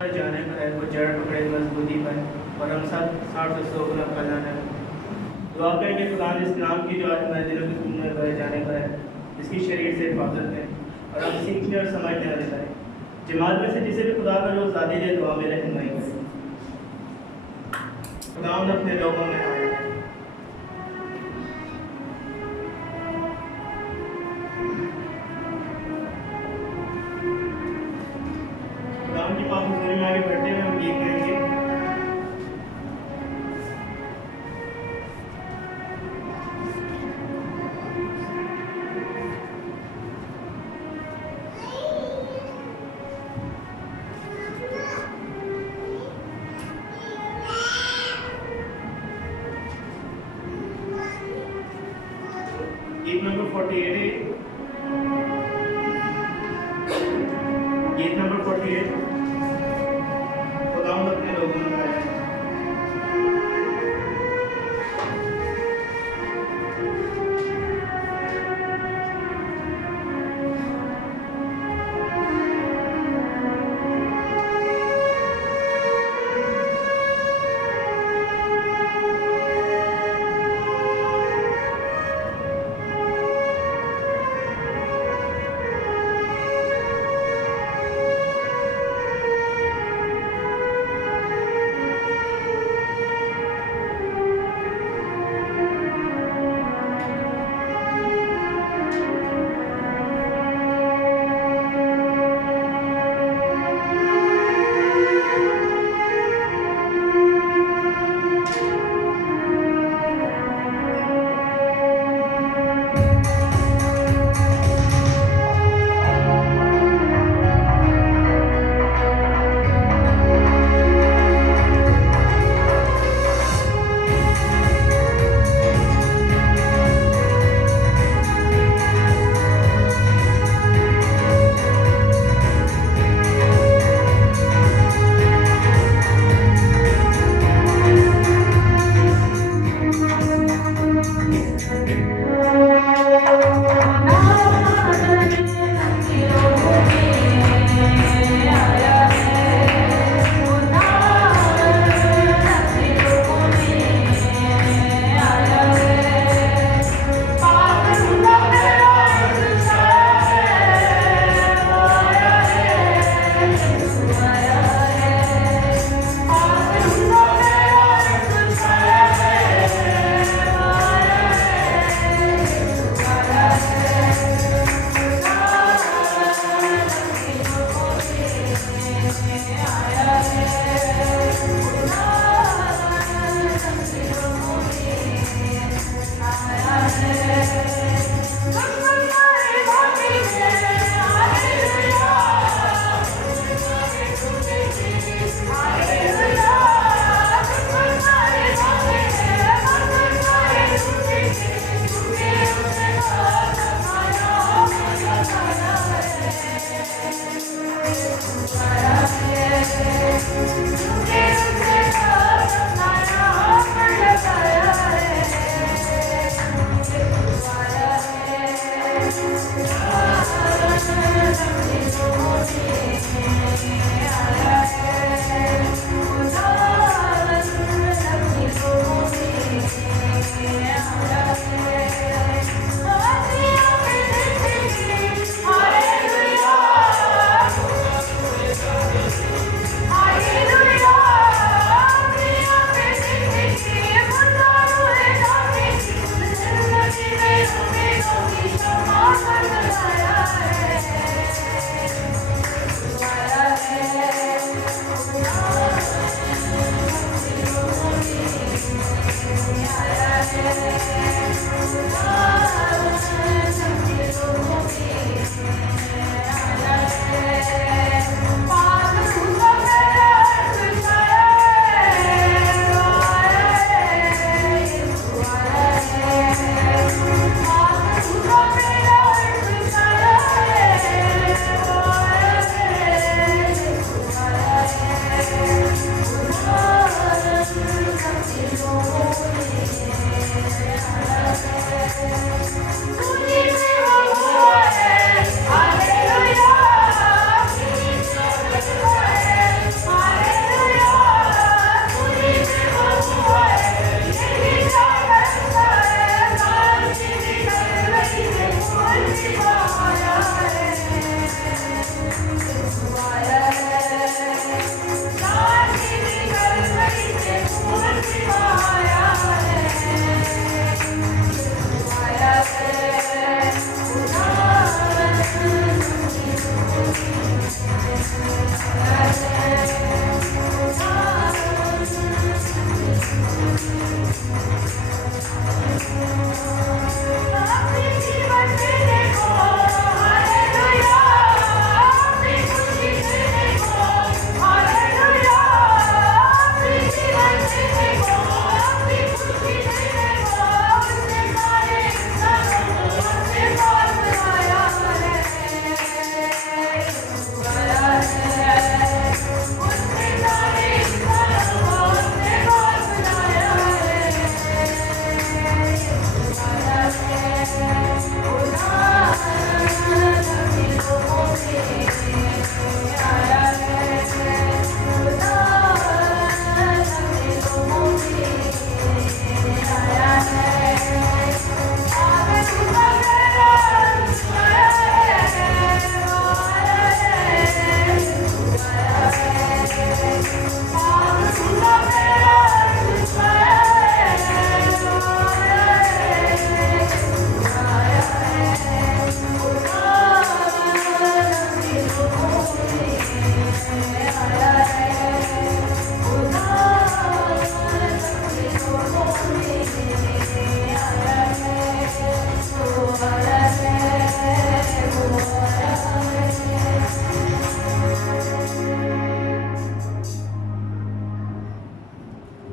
जाने पर है वो जड़ पकड़े मजबूती पर और हम सब 60 गुना फैला है। दुआ करें कि खुदा इस्लाम की जो आज हमारे दिलों की सुनने लगाए जाने पर है, इसकी शरीर से हिफाजत करें और हम सीखने और समझने वाले करें। जमात में से जिसे भी खुदा का रोज़ आदि दे दुआ में रहनुमाई करें। खुदा अपने लोगों में आए। खुदा की पाक हुज़ूरी में आगे बढ़ते हुए हम गीत गाएंगे। गीत नंबर 48 है। गीत नंबर 48 खुदा अपने लोगों में आए।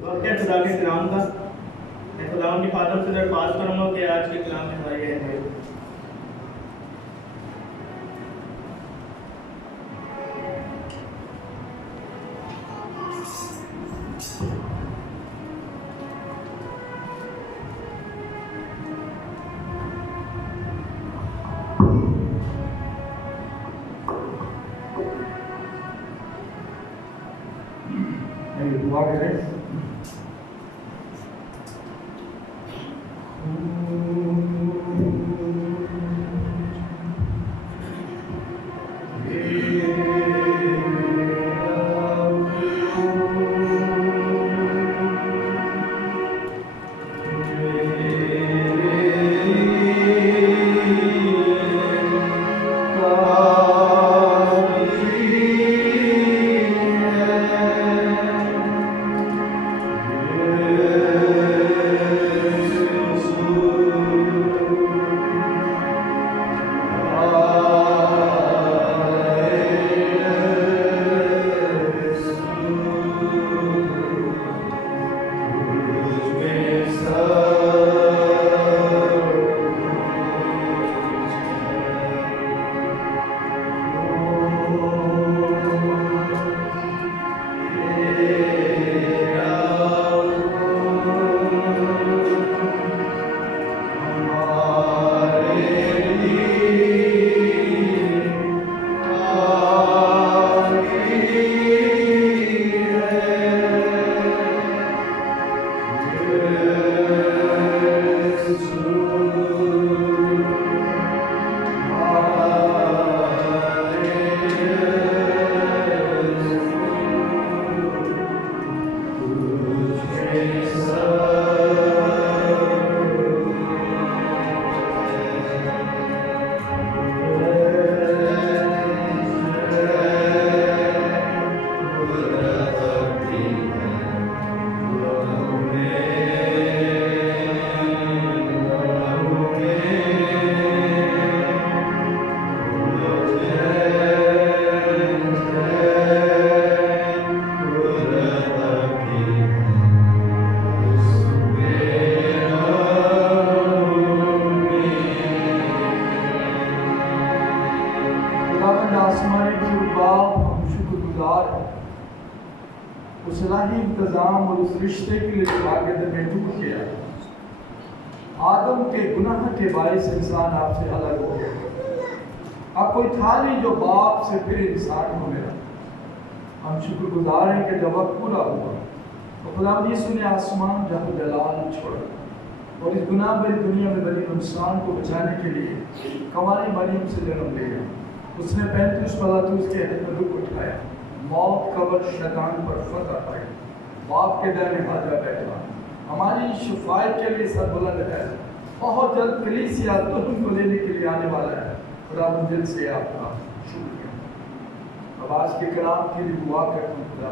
वक्त है खुदा के कलाम का। मैं खुदा की फादर से दरख्वास्त करूँगा कि आज के कलाम में हमारी अहमियत दुआ करें। इंतजाम और उस रिश्ते के लिए जो आगे में टूट गया, आदम के गुनाह के बायस इंसान आपसे अलग हो गया। अब कोई था नहीं जो बाप से फिर इंसान हो गया। हम शुक्रगुजार हैं कि जब वक्त पूरा हुआ तो खुदा यीशु ने आसमान जहाँ जलाल छोड़ा और इस गुनाह भरी दुनिया में बनी इंसान को बचाने के लिए कमारी मरियम से जन्म लिया। उसने 35 पलातूस के हद में रुख उठाया, मौत कब्र शैतान पर फतह पाई, बाप के दाहिने हाथ जा बैठा। हमारी शिफायत के लिए सरबुलंद है। बहुत जल्द कलीसिया तुम को लेने के लिए आने वाला है। खुदा दिल से आपका शुक्रिया। अब आज के कलाम के लिए दुआ करता हूँ खुदा,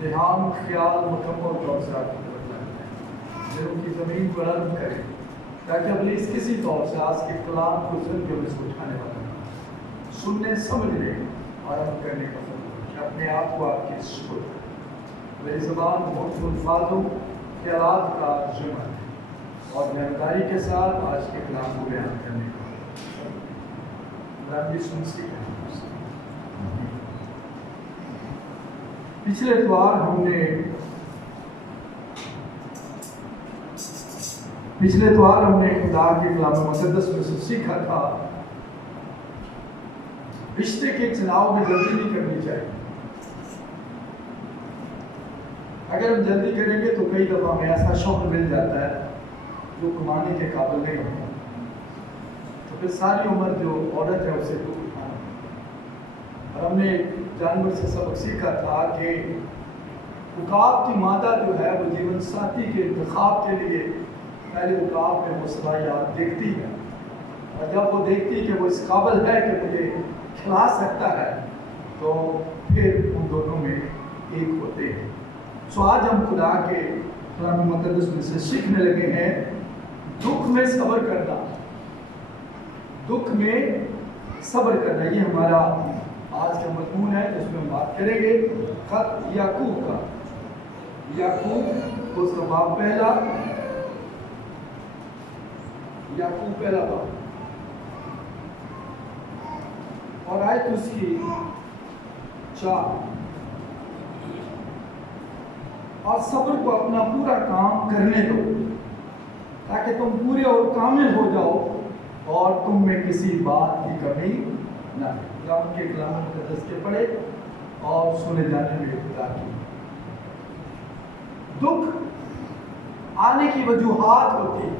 ध्यान ख्याल मुकम्मल तौर से आपकी तरफ लगता है, दिलों की ज़मीन पर अर्ज करें ताकि अगले इस किसी तौर से आज के कलाम को जिंदगी में से उठाने वाला सुनने समझने और अमल करने का फर्ज अपने आप को आपकी सुपुर्द मेरी ज़बान बहुत अल्फाजों ख्यालात का जमा है और जिम्मेदारी के साथ आज के कलाम को बयान करने का सुन सीखें। पिछले इतवार हमने खुदा के कलाम मुक़द्दस में से सीखा था रिश्ते के चुनाव में जल्दी नहीं करनी चाहिए। अगर हम जल्दी करेंगे तो कई दफ़ा हमें ऐसा शौक मिल जाता है जो कमाने के काबिल नहीं होता, तो फिर सारी उम्र जो औरत है उसे दुख उठाना। और हमने जानवर से सबक सीखा था कि उकाब की मादा जो है वो जीवन साथी के इंतखाब के लिए पहले उकाब में वो सलाहियत देखती है, और जब वो देखती है कि वो इस काबिल है कि मुझे खिला सकता है तो फिर उन दोनों में एक होते हैं। सो आज हम खुदा के कलाम मुक़द्दस में से सीखने लगे हैं दुख में सब्र करना। दुख में सब्र करना, ये हमारा आज का मज़मून है जिसमें हम बात करेंगे खत याकूब का। याकूब उसका बाप पहला, याकूब पहला बाप, और आयत उसकी 4। और सब्र को अपना पूरा काम करने दो ताकि तुम पूरे और कामिल हो जाओ और तुम में किसी बात की कमी ना हो। उनके कलाम मुक़द्दस के पढ़े और सुने जाने में खुदा की। दुख आने की वजूहात होती है।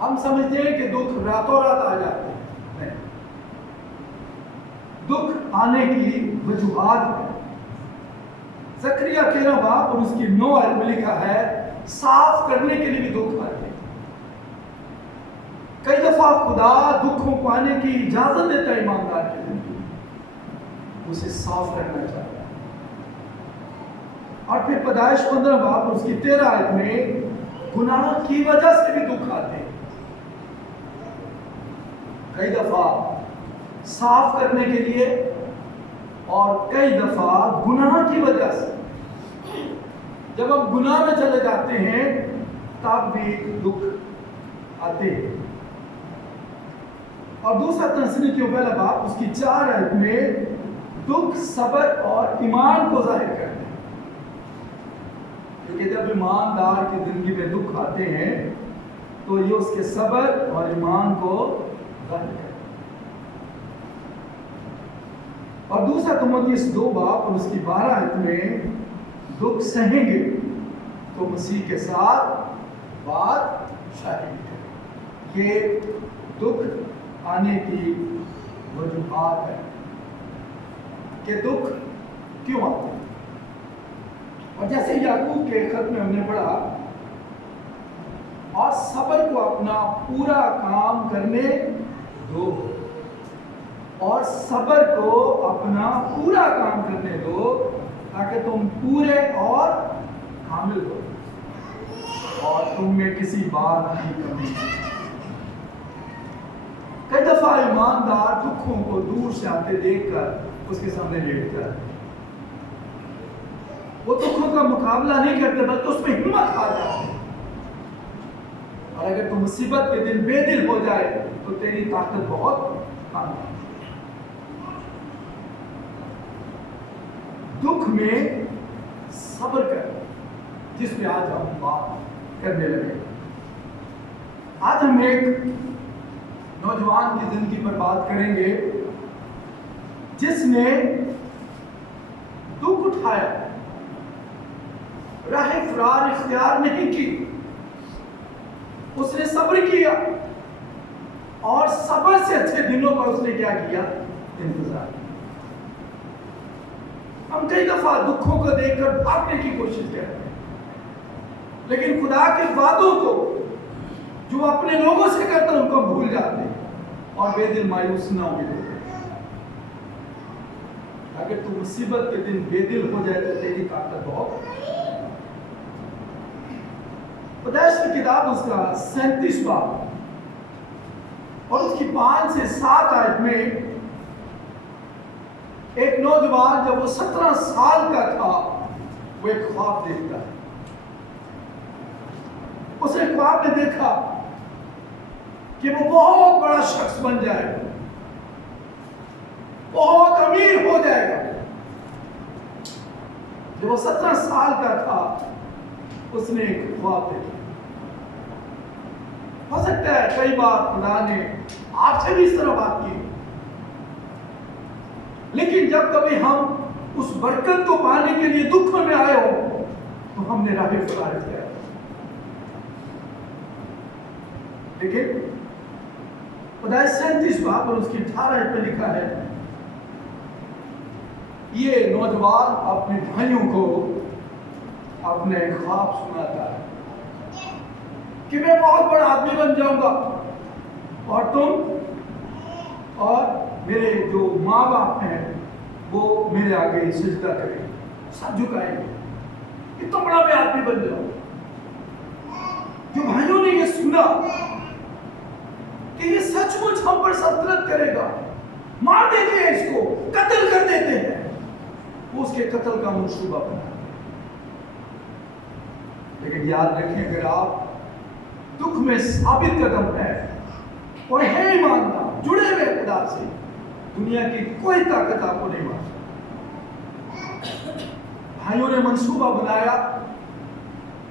हम समझते हैं कि दुख रातों रात आ जाते हैं, नहीं। दुख आने की वजूहात है। ज़करिया 13 बाब और उसकी 9 आयत में लिखा है, साफ करने के लिए भी दुख आते हैं। कई दफा खुदा दुखों को आने की इजाजत देता है ईमानदार के लिए, उसे साफ करना चाहता है। और फिर पैदाइश 15 बाब उसकी 13 आयत में गुनाह की वजह से भी दुख आते हैं। कई दफा साफ करने के लिए और कई दफा गुनाह की वजह से। जब हम गुनाह में चले जाते हैं तब भी दुख आते हैं। और दूसरा तस्नीकियों पहला बाप उसकी 4 आयत में दुख सब्र और ईमान को जाहिर करते हैं। क्योंकि जब ईमानदार की जिंदगी में दुख आते हैं तो ये उसके सब्र और ईमान को जाहिर करते हैं। और दूसरा तीमुथियुस 2 बाब और उसकी 12 आयत में दुख सहेंगे तो मसीह के साथ बात शादी है। ये दुख आने की वजूहात है कि दुख क्यों आते हैं। और जैसे याकूब के खत में हमने पढ़ा, और सब्र को अपना पूरा काम करने दो, और सब्र को अपना पूरा काम करने दो ताकि तुम पूरे और कामिल हो और तुम में किसी बात की कमी नहीं। कई दफा ईमानदार दुखों को दूर से आते देखकर उसके सामने लेटता है। वो दुखों का मुकाबला नहीं करते बल्कि उसमें हिम्मत आ जाती है। और अगर तुम मुसीबत के दिन बेदिल हो जाए तो तेरी ताकत बहुत कम है। दुख में सब्र कर, जिस पे आज हम बात करने लगे। आज हम एक नौजवान की जिंदगी पर बात करेंगे जिसने दुख उठाया, राह फरार इख्तियार नहीं की, उसने सब्र किया और सब्र से अच्छे दिनों का उसने क्या किया, इंतजार। हम कई दफा दुखों को देखकर भागने की कोशिश करते हैं, लेकिन खुदा के वादों को जो अपने लोगों से करते हैं उनको भूल जाते हैं और बेदिल मायूस ना हो। अगर तू मुसीबत के दिन बेदिल हो जाए तो तेरी ताकत बहुत। पैदाइश की किताब उसका 37 बाब और उसकी 5 से 7 आयत में एक नौजवान जब वो 17 साल का था वो एक ख्वाब देखता है। उसने ख्वाब में देखा कि वो बहुत बड़ा शख्स बन जाएगा, बहुत अमीर हो जाएगा। जब वो 17 साल का था उसने एक ख्वाब देखा। हो सकता है कई बार खुदा ने आपसे भी इस तरह बात की, लेकिन जब कभी हम उस बरकत को पाने के लिए दुख में आए हो तो हमने राह फरार किया। लेकिन पैदाइश 37 बाब और उसकी 18 पे लिखा है, ये नौजवान अपने भाइयों को अपने ख्वाब सुनाता है कि मैं बहुत बड़ा आदमी बन जाऊंगा और तुम और मेरे जो माँ बाप हैं वो मेरे आगे सिजदा करेंगे, सर झुकाएंगे। इतना बड़ा मैं आदमी बन जाऊं। जो भाइयों ने ये सुना कि ये सचमुच हम पर सल्तनत करेगा, मार देते हैं इसको, कत्ल कर देते हैं, वो उसके कत्ल का मंसूबा बना। लेकिन याद रखें, अगर आप दुख में साबित कदम है और है ईमानदार, जुड़े हुए खुदा से, दुनिया की कोई ताकत आपको नहीं मार सकती। भाइयों ने मंसूबा बनाया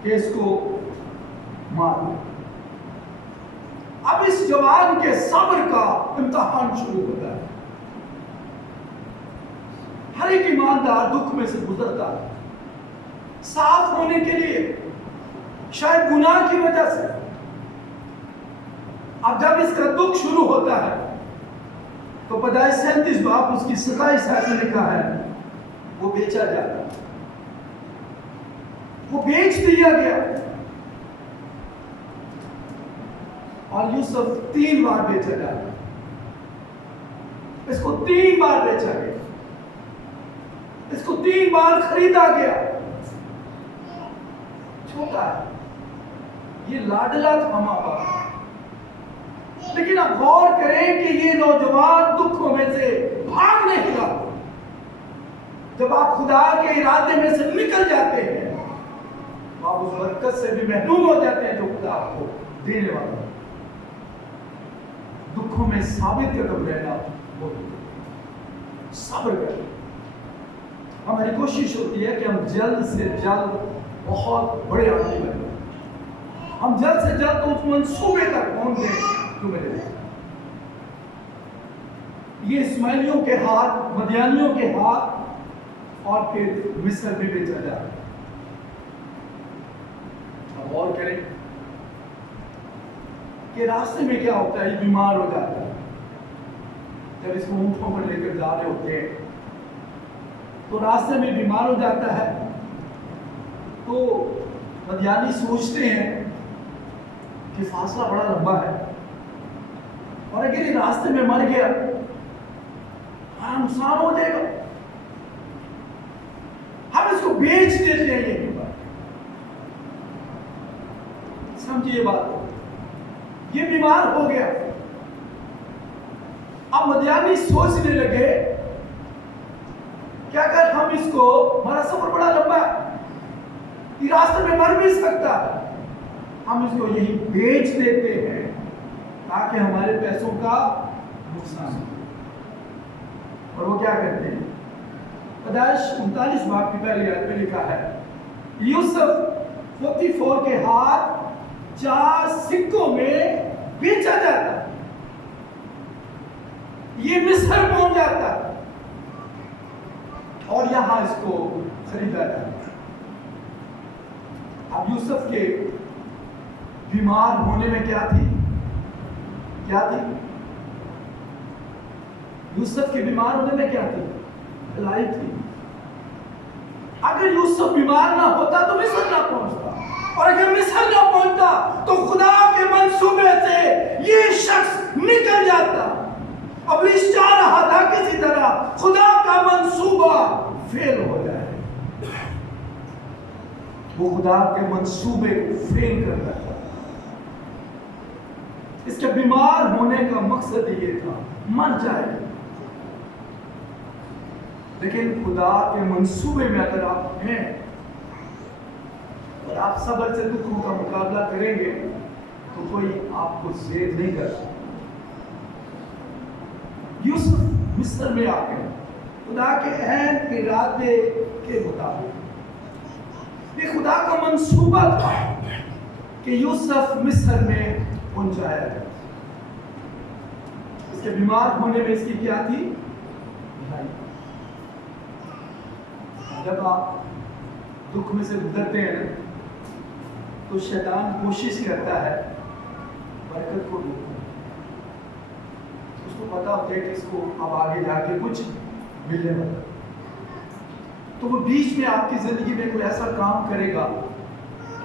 कि इसको मार दो। अब इस जवान के सब्र का इम्तिहान शुरू होता है। हर एक ईमानदार दुख में से गुजरता है, साफ होने के लिए, शायद गुनाह की वजह से। अब जब इसका दुख शुरू होता है तो पैदाइश 37 बाप उसकी 27 आयत में लिखा है, वो बेचा जाता है, वो बेच दिया गया। और यूसुफ 3 बार बेचा जाता, इसको 3 बार बेचा गया, इसको 3 बार खरीदा गया। छोटा है, ये लाडला था मां बाप, लेकिन अब गौर करें कि ये नौजवान दुखों में से भाग नहीं रहा। जब आप खुदा के इरादे में से निकल जाते हैं, आप उस बरकत से भी महरूम हो जाते हैं जो खुदा आपको देने वाला है। दुखों में साबित कदम रहना बहुत सब्र करें। हमारी कोशिश होती है कि हम जल्द से जल्द बहुत बड़े आदमी बने, हम जल्द से जल्द उस मंसूबे तक पहुंच गए। ये इस्माइलियों के हाथ, मदियानियों के हाथ, और फिर मिस्र में बेचा जा रहा है। अब और करें कि रास्ते में क्या होता है, ये बीमार हो जाता है। जब इसको ऊंटों पर लेकर जा रहे होते हैं तो रास्ते में बीमार हो जाता है। तो मदियानी सोचते हैं कि फासला बड़ा लंबा है, और अगर ये रास्ते में मर गया हमारा नुकसान हो जाएगा, हम इसको बेच देते हैं। ये समझिए बात, ये बीमार हो गया। अब मदियानी सोचने लगे क्या कर, हम इसको, हमारा सफर बड़ा लंबा है, ये रास्ते में मर भी सकता है, हम इसको यही बेच देते हैं ताकि हमारे पैसों का नुकसान हो। और वो क्या करते हैं, पैदाइश 39 बाब की पहली आयत में लिखा है, यूसुफ 44 के हाथ 4 सिक्कों में बेचा जाता, ये मिस्र पहुंच जाता और यहां इसको खरीदा जाता। अब यूसुफ के बीमार होने में क्या थी, क्या थी? यूसुफ के बीमार होने में क्या थी? भलाई थी। अगर यूसुफ बीमार ना होता तो मिस्र ना पहुंचता, और अगर मिस्र ना पहुंचता तो खुदा के मंसूबे से ये शख्स निकल जाता। अब इब्लीस चाह रहा था किसी तरह खुदा का मंसूबा फेल हो जाए, वो खुदा के मंसूबे को फेल करता था। इसके बीमार होने का मकसद ये था, मर जाए। लेकिन खुदा के मंसूबे में अगर आप हैं और आप सब्र से दुखों का मुकाबला करेंगे तो कोई आपको ज़ेद नहीं कर सकता। यूसुफ मिस्र में आ गए खुदा के अहद के इरादे के मुताबिक। ये खुदा का मंसूबा था कि यूसुफ मिस्र में पहुंचाया जाए। इसके बीमार होने में इसकी क्या थी? जब आप दुख में से गुजरते हैं तो शैतान कोशिश करता है बरकत को रोकने। उसको पता होता है कि इसको अब आगे जाके कुछ मिलने वाला, तो वो बीच में आपकी जिंदगी में कोई ऐसा काम करेगा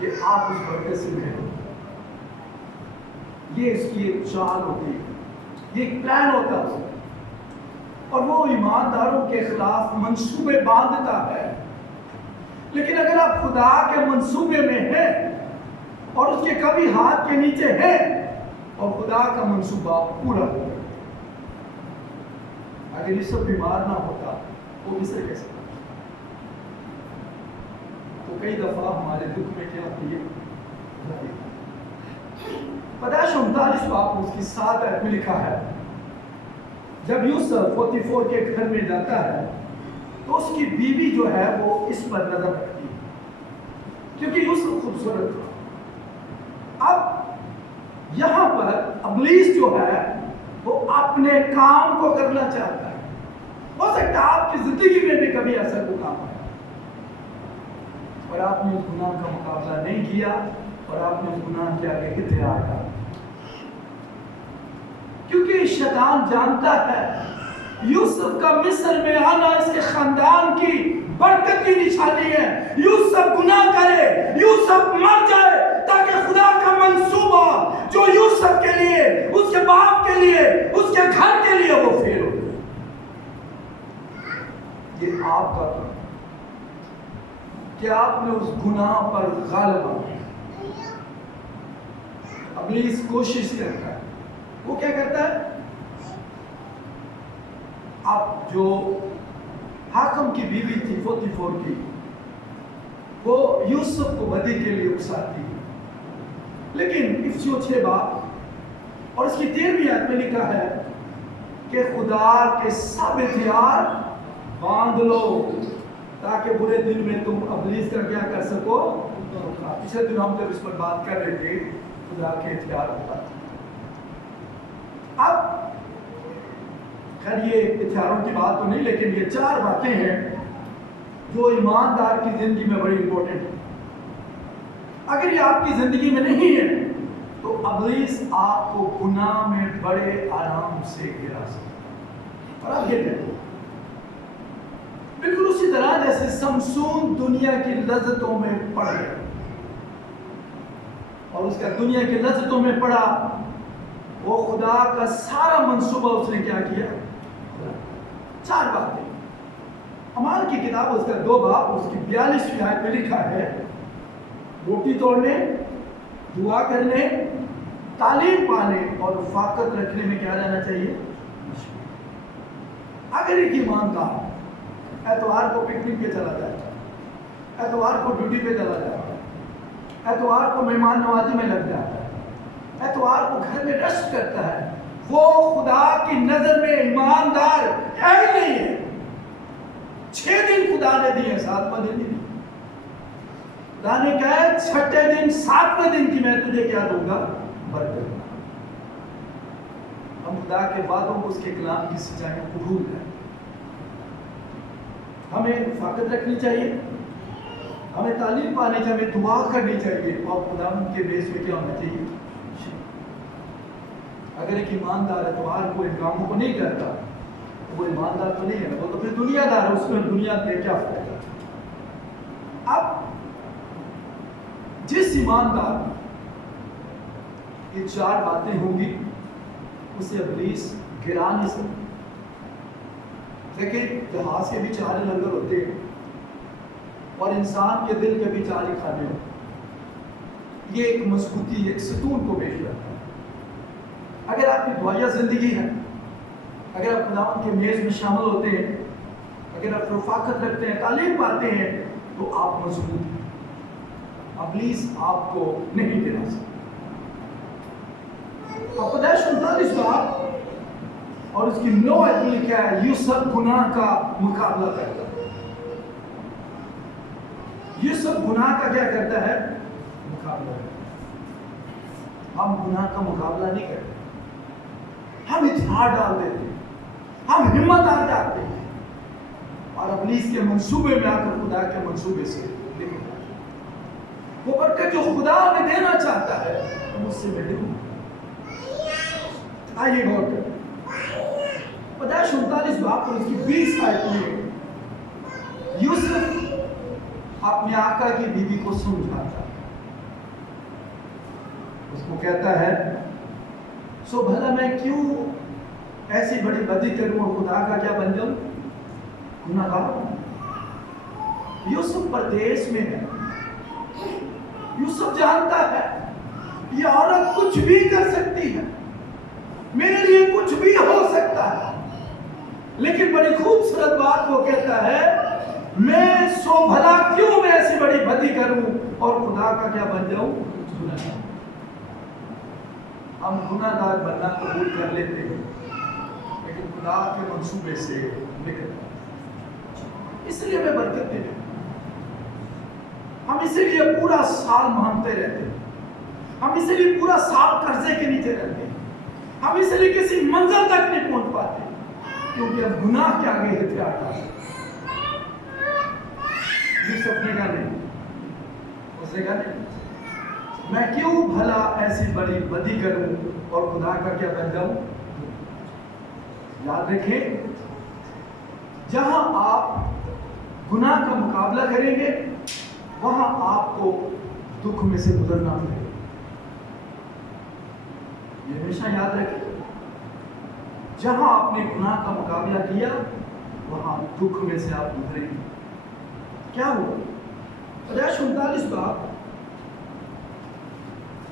कि आप उस बरकत से मिले। ये इसकी एक चाल होती है, ये एक प्लान होता है उसका, और वो ईमानदारों के खिलाफ मंसूबे बांधता है। लेकिन अगर आप खुदा के मंसूबे में हैं और उसके कभी हाथ के नीचे हैं और खुदा का मंसूबा पूरा हो, अगर ये सब बीमार ना होता वो मिस्र कैसे? तो कई दफा हमारे दुख में क्या होती है? पैदाइश 39 बाब उसकी 7 आयत में लिखा है, जब यूसुफ पोतीफर के घर में जाता है तो उसकी बीवी जो है वो इस पर नजर रखती है, क्योंकि यूसुफ खूबसूरत था। अब यहां पर इब्लीस जो है वो अपने काम को करना चाहता है। हो सकता है आपकी जिंदगी में भी कभी ऐसा कोई काम आया और आपने उस गुनाह का मुकाबला नहीं किया और आपने उस गुनाह के आगे इत्याग किया, क्योंकि शैतान जानता है यूसुफ का मिस्र में आना इसके खानदान की बरकत की निशानी है। यूसुफ गुनाह करे, यूसुफ मर जाए, ताकि खुदा का मंसूबा जो यूसुफ के लिए, उसके बाप के लिए, उसके घर के लिए वो फेल हो जाए। ये आपका काम कि आपने उस गुनाह पर गालिबा। इब्लीस कोशिश करता है, वो क्या करता है? अब जो हाकम की बीवी थी पोतीफर की, वो यूसुफ को बदी के लिए उकसाती है, लेकिन इफ्सियों 6 बाब और इसकी 13वीं आयत में लिखा है कि खुदा के सब हथियार बांध लो ताकि बुरे दिन में तुम इब्लीस का क्या कर सको। पिछले दिन हम जब इस पर बात कर रहे थे, खुदा के हथियार होता। अब खैर ये हथियारों की बात तो नहीं, लेकिन ये 4 बातें हैं जो ईमानदार की जिंदगी में बड़ी इंपॉर्टेंट है। अगर ये आपकी जिंदगी में नहीं है तो इब्लीस आपको गुनाह में बड़े आराम से गिरा सकता। और आप ये देखो, बिल्कुल उसी तरह जैसे शमसून दुनिया की लज्जतों में पड़ गया और उसका दुनिया की लज्जतों में पड़ा, वो खुदा का सारा मंसूबा उसने क्या किया? 4 बातें। अमाल की किताब उसका 2 बाब उसकी 42वीं आयत में लिखा है, रोटी तोड़ने, दुआ करने, तालीम पाने और रफाकत रखने में क्या रहना चाहिए? अगर एक ईमानदार एतवार को पिकनिक पे चला जाता, एतवार को ड्यूटी पे चला जाता, एतवार को मेहमान नवाजी में लग जाता है, एतवार को घर में रेस्ट करता है, वो खुदा की नजर में ईमानदार है ही नहीं है। 6 दिन खुदा ने दिए, 7वां दिन नहीं। खुदा ने कहा 6ठे दिन 7वें दिन की मैं तुझे क्या दूंगा? बरकत। हम खुदा के वादों को, उसके कलाम की सच्चाई को कबूल करें। हमें फाकत रखनी चाहिए, हमें तालीम पानी चाहिए, हमें दुआ करनी चाहिए और खुदा के बेस में क्या होना चाहिए? अगर एक ईमानदार एतवार को इन कामों को नहीं करता तो वो ईमानदार तो नहीं है, वो तो फिर दुनियादार है, उसमें दुनिया के क्या फायदा। अब जिस ईमानदार ये 4 बातें होंगी उसे इब्लीस गिरा नहीं सकता। देखिए, जहाज के भी 4 लंगर होते हैं और इंसान के दिल के भी 4 ही खाने होते हैं। ये एक मजबूती, एक सुकून को पेश करता है। अगर आपकी दुआया जिंदगी है, अगर आप खुदा के मेज में शामिल होते हैं, अगर आप रफाकत रखते हैं, तालीम पाते हैं, तो आप मजबूत हैं। इब्लीस आपको नहीं गिरा सकता। पैदाइश 39 बाब और उसकी 9 आयत में लिखा है, यूसुफ गुनाह का मुकाबला करता है। यूसुफ गुनाह का क्या करता है? मुकाबला करता है। हम गुनाह का मुकाबला नहीं करते, हम हथियार डाल देते हैं, हम हिम्मत आ जाते हैं और इब्लीस के मंसूबे में आकर खुदा के मंसूबे से वो बरकत जो खुदा हमें देना चाहता है हम उससे मिले। आइए गौर करें, पैदाइश 39 बाब और उसकी 20 आयत में यूसुफ अपने आका की बीवी को समझाता है। उसको कहता है, सो भला मैं क्यों ऐसी बड़ी बदी करूं और खुदा का क्या बन जाऊं? गुनाहगार। यूसुफ परदेश में है, यूसुफ जानता है ये औरत कुछ भी कर सकती है, मेरे लिए कुछ भी हो सकता है, लेकिन बड़ी खूबसूरत बात वो कहता है, मैं सो भला क्यों मैं ऐसी बड़ी बदी करूं और खुदा का क्या बन जाऊं, गुनाहगार। हम गुनाहगार बनना कबूल कर लेते हैं, लेकिन खुदा के मंसूबे से निकल, इसलिए हमें बरकत देते, हम इसीलिए पूरा साल मांगते रहते हैं, हम इसीलिए पूरा साल कर्जे के नीचे रहते हैं, हम इसलिए किसी मंजिल तक नहीं पहुंच पाते, क्योंकि हम गुनाह के आगे हथियार डालते। यूसुफ ने कहा नहीं, उसने कहा नहीं, मैं क्यों भला ऐसी बड़ी बदी करूं और खुदा का क्या बन जाऊं। याद रखें, जहां आप गुनाह का मुकाबला करेंगे वहां आपको दुख में से गुजरना पड़ेगा। ये हमेशा याद रखें, जहां आपने गुनाह का मुकाबला किया वहां दुख में से आप गुजरेंगे। क्या हुआ? 39 बाब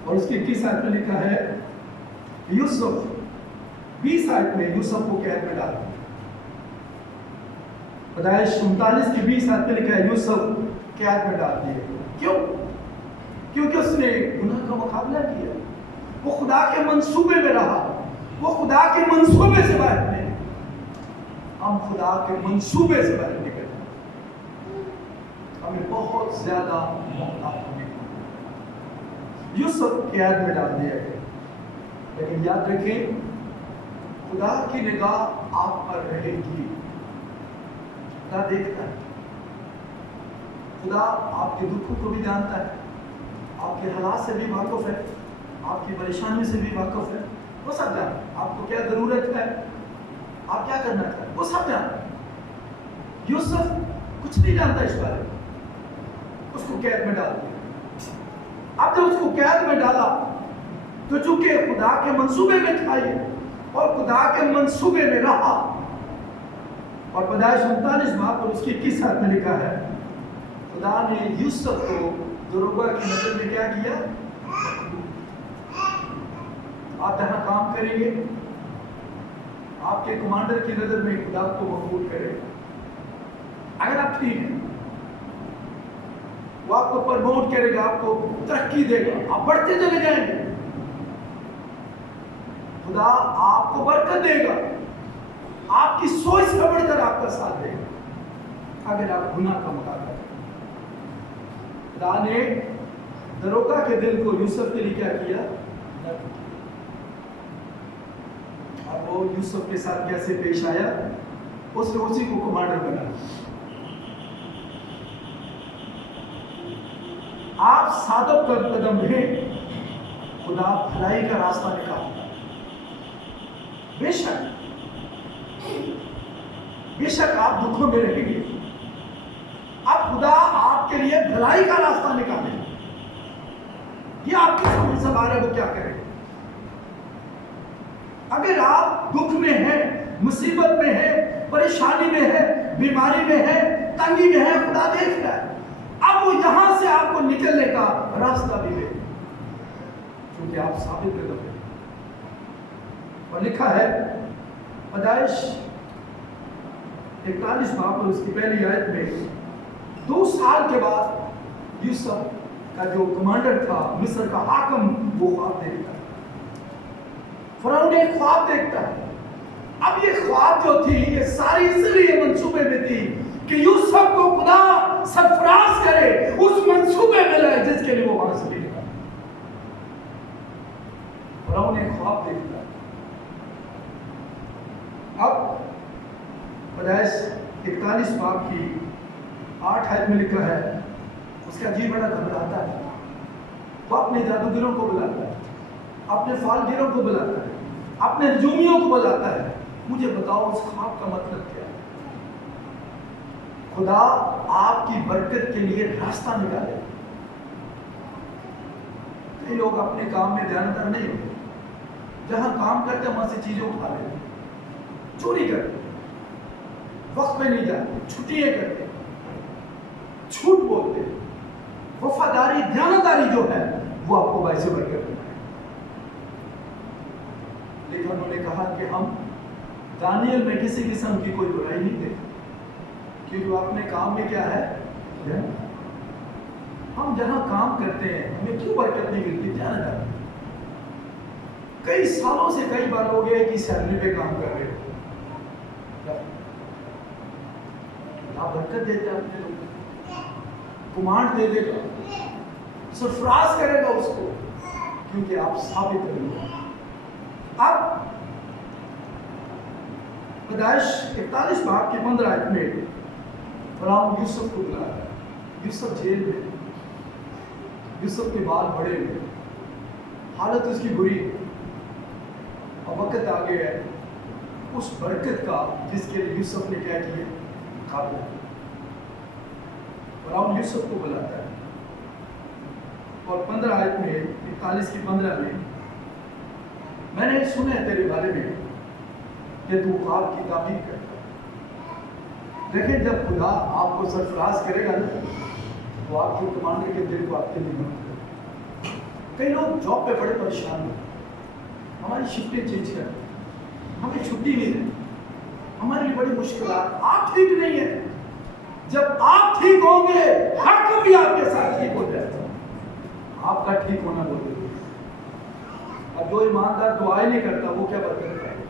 और उसकी 21 आयत में लिखा है, यूसुफ 20 आयत में यूसुफ को कैद में डाला। 39 की 20 आयत में लिखा है, यूसुफ कैद में डाल दिए। क्यों? क्योंकि उसने गुनाह का मुकाबला किया, वो खुदा के मंसूबे में रहा, वो खुदा के मंसूबे से बाहर निकले। हम खुदा के मंसूबे से बाहर निकले, हमें बहुत ज्यादा मौका होगी। यूसुफ कैद में डाल दिया गया, लेकिन याद रखें, खुदा की निगाह आप पर रहेगी। खुदा देखता है, खुदा आपके दुखों को भी जानता है, आपके हालात से भी वाकिफ है, आपकी परेशानी से भी वाकिफ है, वो सब जानता है। आपको क्या जरूरत है, आप क्या करना चाहते हैं, वो सब जानता है। यूसुफ कुछ नहीं जानता इस बारे में, उसको कैद में डाल दिया। अब जब उसको कैद में डाला तो चूंकि खुदा के मंसूबे में था ये, और खुदा के मंसूबे में रहा, और 39 बाब और उसकी 21 आयत में लिखा है, खुदा ने यूसुफ को दरोगा की नजर में क्या किया। आप जहां काम करेंगे, आपके कमांडर की नजर में खुदा को मकबूल करेगा। अगर आप ठीक हैं, वो आपको प्रमोट करेगा, आपको तरक्की देगा, आप बढ़ते चले जाएंगे, खुदा आपको बरकत देगा, आपकी सोच से बढ़कर आपका साथ देगा। अगर आप गुनाह का मुकाबला करें, खुदा ने दरोगा के दिल को यूसुफ के लिए क्या किया, अब वो यूसुफ के साथ कैसे पेश आया, उसने उसी को कमांडर बनाया। आप सादब कदम हैं, खुदा भलाई का रास्ता निकालता है। बेशक आप दुखों में रहेंगे, अब खुदा आपके लिए भलाई का रास्ता निकालेगा। ये आपकी समझ से बाहर है, वो क्या करेगा। अगर आप दुख में हैं, मुसीबत में हैं, परेशानी में हैं, बीमारी में हैं, तंगी में हैं, खुदा देख रहा है। अब वो यहां से आपको निकलने का रास्ता भी दे, क्योंकि आप साबित कदम हैं। और लिखा है पैदाइश 41 बाब और उसकी पहली आयत में, 2 साल के बाद यूसुफ का जो कमांडर था, मिस्र का हाकिम, वो ख्वाब देखता है। फरौन एक ख्वाब देखता है। अब ये ख्वाब जो थी, ये सारी इसलिए मंसूबे में थी कि यूसुफ को खुदा सरफराज करे, उस मंसूबे में लाए जिसके लिए वो वहां से निकला। फरौन एक ख्वाब देखता है। अब पैदाइश 41 बाब की 8 आयत में लिखा है, उसका जी बड़ा घबराता है। वो अपने जादूगरों को बुलाता है, अपने फालगिरों को बुलाता है, अपने नजूमियों को बुलाता है, मुझे बताओ उस ख्वाब का मतलब क्या है। खुदा आपकी बरकत के लिए रास्ता निकाले। कई लोग अपने काम में ध्यानदार नहीं होते, जहां काम करते वहां से चीजें उठा लेते, चोरी करते, वक्त पे नहीं जाते, छुट्टियां करते, झूठ बोलते। वफादारी, ध्यानदारी जो है वो आपको बाइस बरकत देता है। लेकिन उन्होंने कहा कि हम दानियल में किसी किस्म की कोई बुराई नहीं देखते, क्योंकि वो अपने काम में क्या है, हम जहां काम करते हैं हमें क्यों बरकत नहीं मिलती, क्या ना जाने। कई सालों से कई बार लोग एक ही सैलरी पे काम कर रहे हो, बरकत देता है अपने लोग, कुमांड दे देगा, सरफराज करेगा उसको, क्योंकि आप साबित करेंगे। अब पैदाइश 41 बाब की 15 आयत में फराउन यूसुफ को बुलाया है। यूसुफ जेल में, यूसुफ के बाल बड़े हुए, हालत उसकी बुरी, और वक्त आ गया है उस बरकत का जिसके लिए यूसुफ ने क्या किया, काबू। फराउन यूसुफ को बुलाता है और 15 आयत में 41 की 15 में, मैंने सुना है तेरे बारे में कि तू ख्वाब की ताबीर करता है। देखिए जब खुदा आपको सरफराज करेगा ना तो आपके कमांडर के दिल को आपके लिए मत करेगा। कई लोग जॉब पे बड़े परेशान हैं, हमारी शिफ्टें चेंज कर, हमें छुट्टी नहीं है, हमारे लिए बड़ी मुश्किल, आप ठीक नहीं है। जब आप ठीक होंगे हक भी आपके साथ ठीक हो जाएगा। आपका ठीक होना बहुत जरूरी है। अब जो ईमानदार दुआ नहीं करता वो क्या बरकत पाएगा।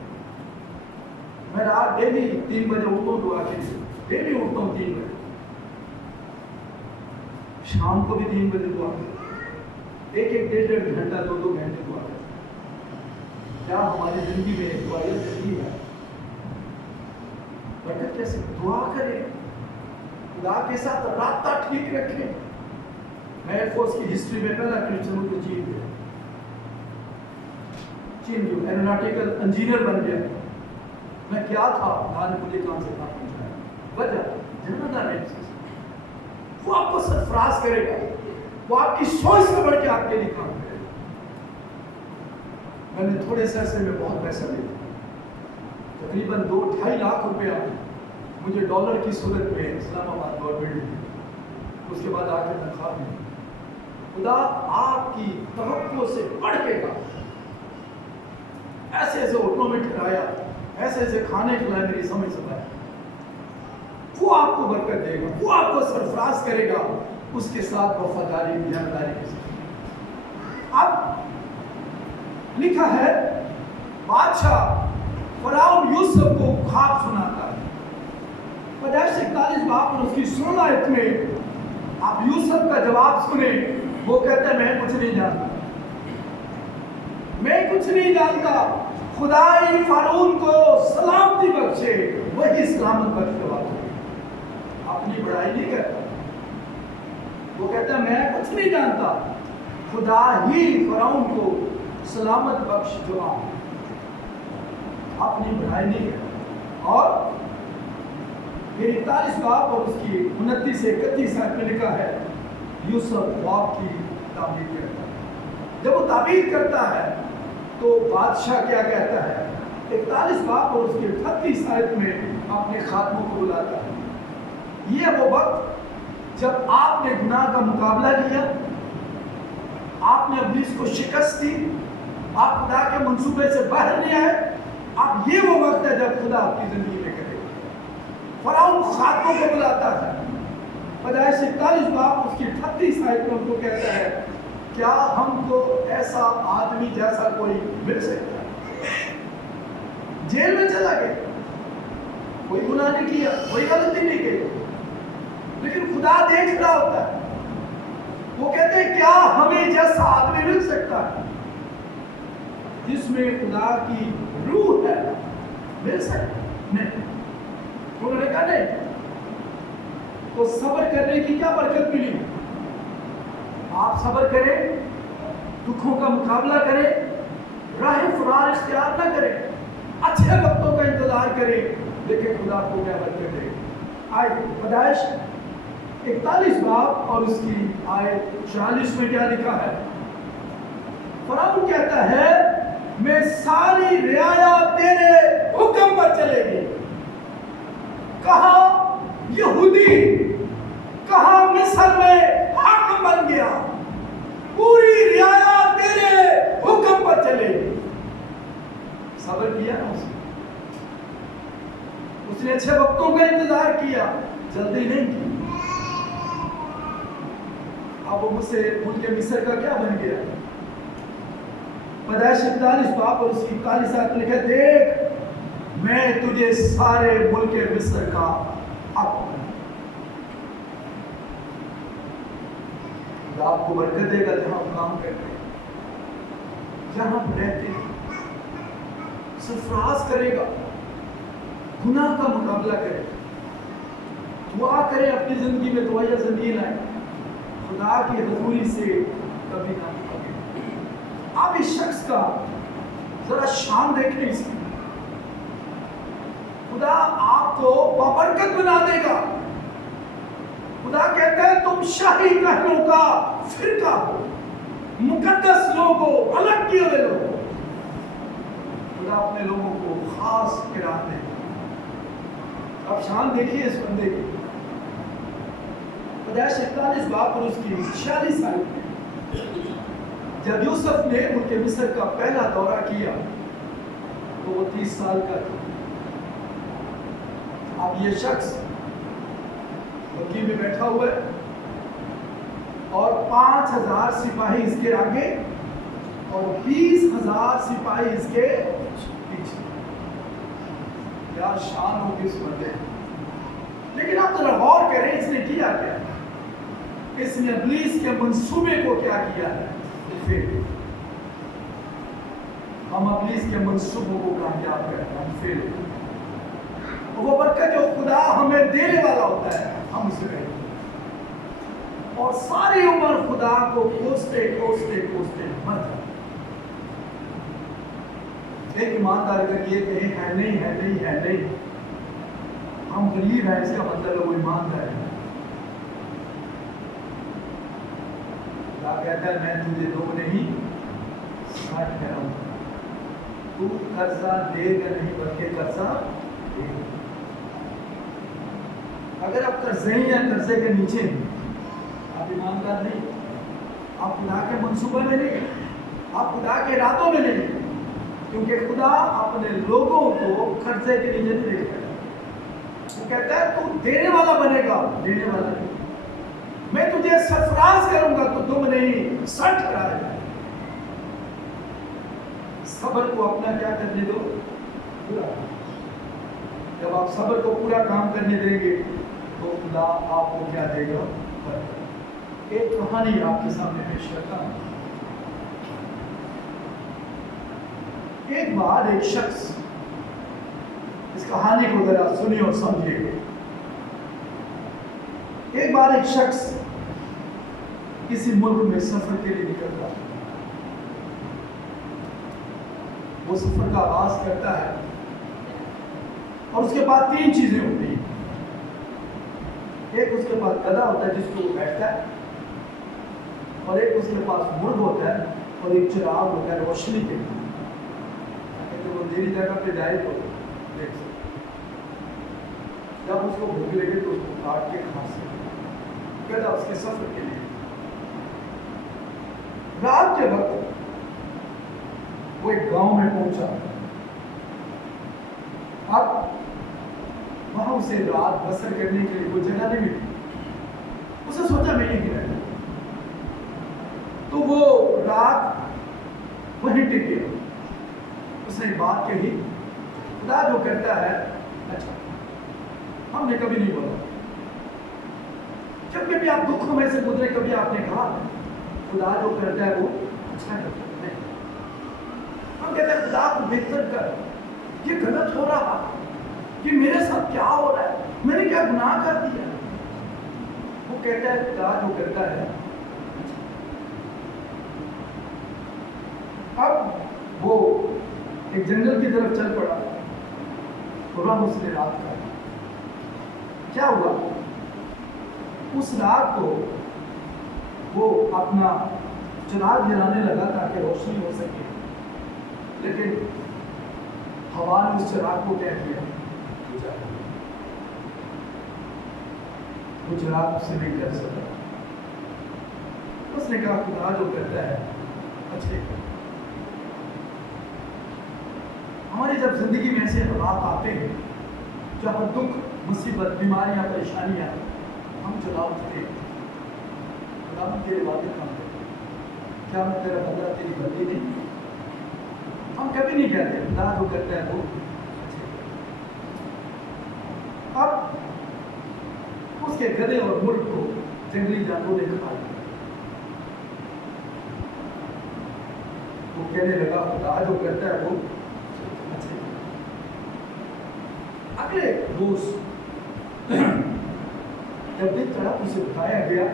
मैं रात डेली 3 बजे उठता हूँ दुआ के लिए, डेली उठता हूँ 3 बजे, शाम को भी 3 बजे दुआ करता, एक डेढ़ घंटा 2 घंटे दुआ करता। क्या हमारी जिंदगी में दुआ जरूरी है? बरकत कैसे? दुआ करें, खुदा के साथ रास्ता ठीक रखें। मैं एयरफोर्स की हिस्ट्री में पहला क्रिश्चियन को चीन गया, एरोनॉटिकल इंजीनियर बन गया। मैं क्या था, नान मुझे कहां से कहां पहुंचाया, वजह जिम्मेदार है। वो आपको सरफराज करेगा, वो आपकी सोच से बढ़ के आपके लिए काम करेगा। मैंने थोड़े से अरसे में बहुत पैसा लिया, तकरीबन 2-2.5 लाख रुपया मुझे डॉलर की सूरत में इस्लामाबाद गवर्नमेंट दी। उसके बाद आके तनख्वाह मिली। खुदा आपकी तवक्को से बढ़ के का ऐसे ऐसे होटलों में ठहराया, ऐसे ऐसे खाने खिलाए, मेरी समझ सका, वो आपको बरकत देगा, वो आपको सरफराज करेगा, उसके साथ वफादारी ईमानदारी के साथ। अब लिखा है बादशाह फराउन यूसुफ को ख्वाब सुनाता है। पैदाइश 41 बाब और उसकी 16 आयत में आप यूसुफ का जवाब सुने। वो कहता है मैं कुछ नहीं जानता, मैं कुछ नहीं जानता, खुदाई फारून को सलामती बख्शे, वही सलामत बख्शने वाला है। अपनी बड़ाई नहीं करता, वो कहता है मैं कुछ नहीं जानता, खुदा ही फराउन को सलामत बख्श जो अपनी बड़ाई नहीं करता। और फिर 41 बाब और उसकी 29 से 31 आयत में लिखा है यूसुफ ख्वाब की ताबीर करता है। जब वो ताबीर करता है तो बादशाह क्या कहता है, 41 बाब और उसकी 38 आयत में अपने खात्मों को बुलाता है। ये वो वक्त जब आपने गुनाह का मुकाबला किया, आपने इब्लीस को शिकस्त दी, आप खुदा के मंसूबे से बाहर नहीं आए। अब ये वो वक्त है जब खुदा आपकी जिंदगी में करेगा। फराउन खात्मों को बुलाता है। पैदाइश 41 बाब उसकी 38 आयत में उनको कहता है क्या हमको ऐसा आदमी जैसा कोई मिल सकता है? जेल में चला गया, कोई गुनाह नहीं किया, कोई गलती नहीं की, लेकिन खुदा देख रहा होता है। वो कहते हैं क्या हमें जैसा आदमी मिल सकता है जिसमें खुदा की रूह है? मिल सकता नहीं। उन्होंने कहा नहीं। तो सब्र करने की क्या बरकत मिली? आप सब्र करें, दुखों का मुकाबला करें, राह फरार इख्तियार न करें, अच्छे वक्तों का इंतजार करें, लेकिन खुदा को क्या बरकत दे। आए पैदाइश 41 बाब और उसकी आयत 40 में क्या लिखा है? फराउन कहता है मैं सारी रियाया तेरे हुक्म पर चलेगी। कहा यहूदी, कहा मिस्र में हाकिम बन गया, पूरी रियाया तेरे हुक्म पर चलेगी। सब्र किया ना उसने अच्छे वक्तों का इंतजार किया, जल्दी नहीं की। अब वो वो मुझसे मुल्क मिस्र का क्या बन गया। पैदाइश 41 बाप और उसकी 41 आयत में लिखा, देख मैं तुझे सारे मुल्क मिस्र का हक आपको बरकत देगा जहां हम काम करते हैं, जहां हम रहते हैं, सरफराज करेगा, गुनाह का मुकाबला करेगा, दुआ करें अपनी जिंदगी में, दुआया जिंदगी लाए, खुदा की हजूरी से कभी ना भागे। आप इस शख्स का जरा शान देखें इसकी, खुदा आपको बाबरकत बना देगा। खुदा कहता है तुम शाही महलों का फिरका हो, मुकद्दस लोग हो, अलग किए हुए लोग। खुदा अपने लोगों को खास किरार देगा। अब शान देखिए इस बंदे की। पैदाइश 41 बाप और उसकी 46 आयत में जब यूसुफ ने मुल्क मिस्र का पहला दौरा किया तो वो 30 साल का था। अब ये शख्स बग्गी में बैठा हुआ है और 5000 सिपाही इसके आगे और 20,000 सिपाही इसके पीछे। क्या शान होगी इस बंदे। लेकिन आप जरा गौर करें इसने किया क्या। इसने इब्लीस के मंसूबे को क्या किया है, फेल। हम इब्लीस के मंसूबों को कामयाब करें, हम फेल। वो बरकत जो खुदा हमें देने वाला होता है हम उसे करें और सारी उम्र खुदा को कोसते कोसते कोसते मर जाए। एक ईमानदार अगर ये कहे है नहीं है नहीं है नहीं, हम गरीब हैं, इसका मतलब है वो ईमानदार है। कहता है मैं तुझे दो नहीं 60 कराऊंगा, तू कर्जा देगा नहीं बल्कि कर्जा देगा। अगर आप कर्जे या कर्जे के नीचे आप ईमानदार नहीं, आप खुदा के मंसूबे में नहीं, आप खुदा के इरादों में नहीं, क्योंकि खुदा अपने लोगों को कर्जे के नीचे नहीं देखता। वो कहता है तू देने वाला बनेगा, देने वाला नहीं। मैं तुझे सरफराज करूंगा तो तुम नहीं 60 करा देगा। सब्र को अपना क्या करने दो, पूरा। जब आप सब्र को पूरा काम करने देंगे तो खुदा आपको क्या देगा। एक कहानी आपके सामने पेश करता हूं। एक बार एक शख्स, इस कहानी को जरा सुनिए और समझिए। एक बार एक शख्स किसी मुल्क में सफर के लिए निकलता है। वो सफर का आगाज करता है और उसके बाद 3 चीजें होती हैं। एक उसके पास गधा होता है जिसको वो बैठता है, और एक उसके पास मुर्ग होता है, और एक चिराग होता है रोशनी के लिए, ताकि वो मेरी जगह पे जाए तो देख सकते। जब उसको भूख लगे तो उसको काट के खा सकते। गधा उसके सफर के लिए। रात के वक्त वो एक गांव में पहुंचा। अब वहां उसे रात बसर करने के लिए कोई जगह नहीं मिली। उसे सोचा मैं यहीं रहूं, तो वो रात वहीं टिक गया। उसने बात कही, खुदा जो करता है अच्छा, हमने कभी नहीं बोला। जब कभी आप दुखों में से गुजरे, कभी आपने कहा खुदा जो करता है वो अच्छा करता है। हम कहते हैं खुदा को बेहतर कर, ये गलत हो रहा, ये मेरे साथ क्या हो रहा है, मैंने क्या गुनाह कर दिया। वो कहता है खुदा जो करता है। अब वो एक जंगल की तरफ चल पड़ा। खुदा उसने रात का क्या हुआ, उस रात को वो अपना चिराग जलाने लगा ताकि रोशनी हो सके, लेकिन हवा ने उस चिराग को क्या किया, वो चिराग उससे नहीं कर सका। उसने कहा खुदा जो करता है अच्छे। हमारी जब जिंदगी में ऐसे हालात आते हैं जहाँ दुख, मुसीबत, बीमारियां, परेशानियां, हम चुनाव करते हैं, खुदा मैं तेरे वादे काम करता, क्या मैं तेरा बंदा तेरी बंदी नहीं? हम कभी नहीं कहते, खुदा जो करता है वो अच्छे। अब उसके गधे और मुर्ग को जंगली जानवरों ने खा लिया। वो कहने लगा खुदा जो करता है वो अच्छे। अगले रोज जब दिन चढ़ा उसे बताया गया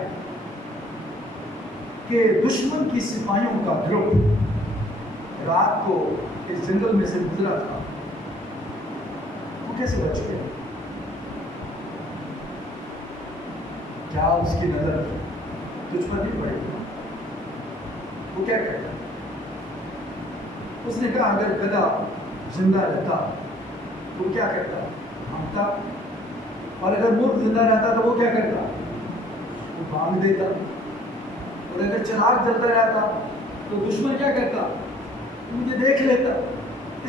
कि दुश्मन की सिपाहियों का ग्रुप रात को इस जंगल में से गुजरा था, वो कैसे बच गया? क्या उसकी नजर तुझ पर नहीं पड़ेगी? वो क्या कहता? उसने कहा अगर गधा जिंदा रहता तो क्या करता? भागता। और अगर मुर्ग जिंदा रहता तो वो क्या करता? वो भाग देता। और अगर चिराग जलता रहता तो दुश्मन क्या करता? मुझे देख लेता।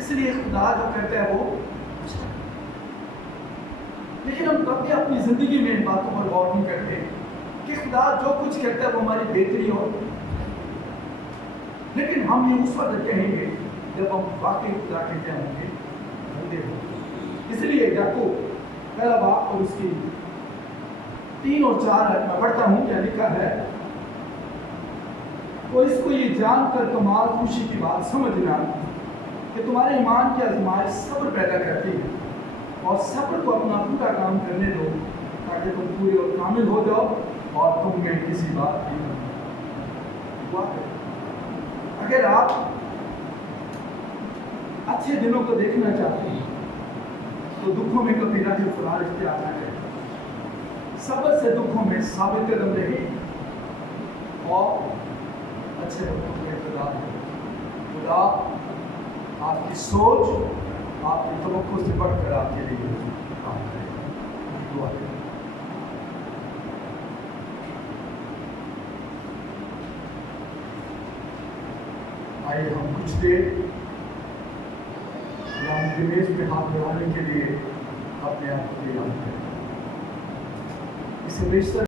इसलिए खुदा जो करता है वो, लेकिन हम कभी अपनी जिंदगी में इन बातों पर गौर नहीं करते कि खुदा जो कुछ करता है वो हमारी बेहतरी और, लेकिन हम ये उस वक्त कहेंगे जब हम वाकई खुदा के क्या होंगे। इसलिए याकूब पहला बाप और उसकी 3 और 4 मैं पढ़ता हूँ क्या लिखा है। तो इसको ये जानकर कमाल खुशी की बात समझना कि तुम्हारे ईमान की आजमाइश सब्र पैदा करती है, और सब्र को अपना पूरा काम करने दो ताकि तुम पूरे और कामिल हो जाओ और तुम में किसी बात की हुआ। अगर आप अच्छे दिनों को देखना चाहते हैं तो दुखों में कभी राजी फरार इख्तियार न करें। सब्र से दुखों में साबित कदम रहे और अच्छे वक्तों में इंतजार करें। खुदा आपकी सोच, आपकी तवक्को से बढ़कर आपके लिए काम करेगा। दुआ करें। आइए हम कुछ देर मेज पे हाथ बढ़ाने के लिए अपने आप को तैयार करें। इसे बेशतर